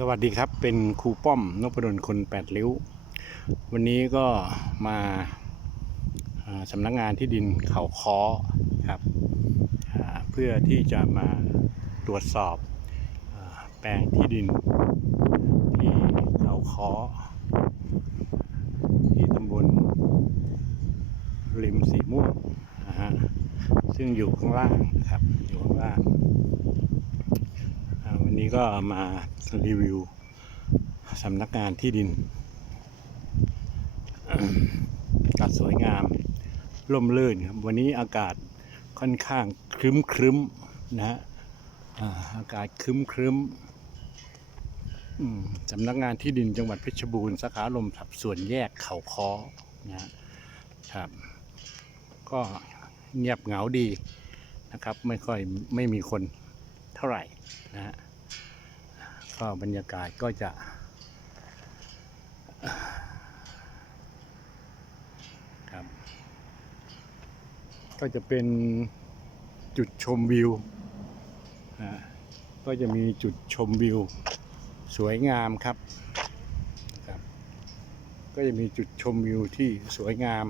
สวัสดีครับ เป็นครูป้อมนพดลคนแปดริ้ว วันนี้ก็มาสำนักงานที่ดินเขาค้อครับเพื่อที่จะมาตรวจสอบอแปลงที่ดินที่เขาค้อที่ตำบลริมสีม่วงนะฮะซึ่งอยู่ข้างล่างนะครับอยู่ข้างล่าง วันนี้ก็มารีวิวสำนักงานที่ดินกัดสวยงามร่มรื่นครับวันนี้อากาศค่อนข้างครึ้มครึ้มนะฮะอากาศครึ้มครึ้มสำนักงานที่ดินจังหวัดเพชรบูรณ์สาขาลมสับส่วนแยกเขาคอนะฮะครับ ก็เงียบเหงาดีนะครับ ไม่ค่อยไม่มีคนเท่าไหร่นะฮะ ก็บรรยากาศก็จะ ครับ ก็จะเป็นจุดชมวิว ก็จะมีจุดชมวิว สวยงามครับครับ ก็จะมีจุดชมวิวที่สวยงาม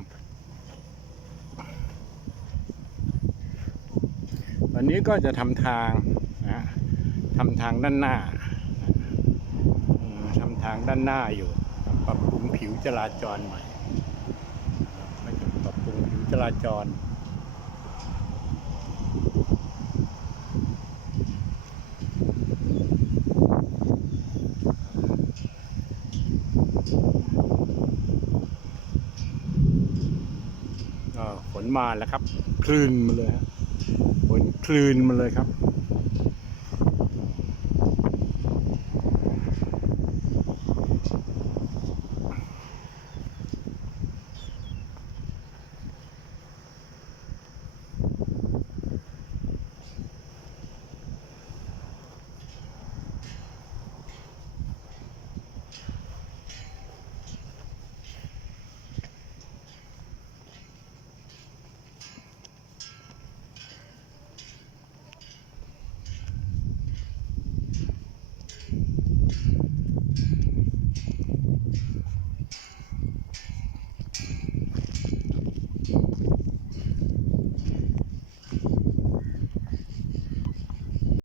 วันนี้ก็จะทำทางนะทำทางด้านหน้า ทางด้านหน้าอยู่ ปรับปรุงผิวจราจรใหม่ไม่จะปรับปรุงผิวจราจรฝนมาแล้วครับ คลื่นมาเลยฮะฝนคลื่นมาเลยครับ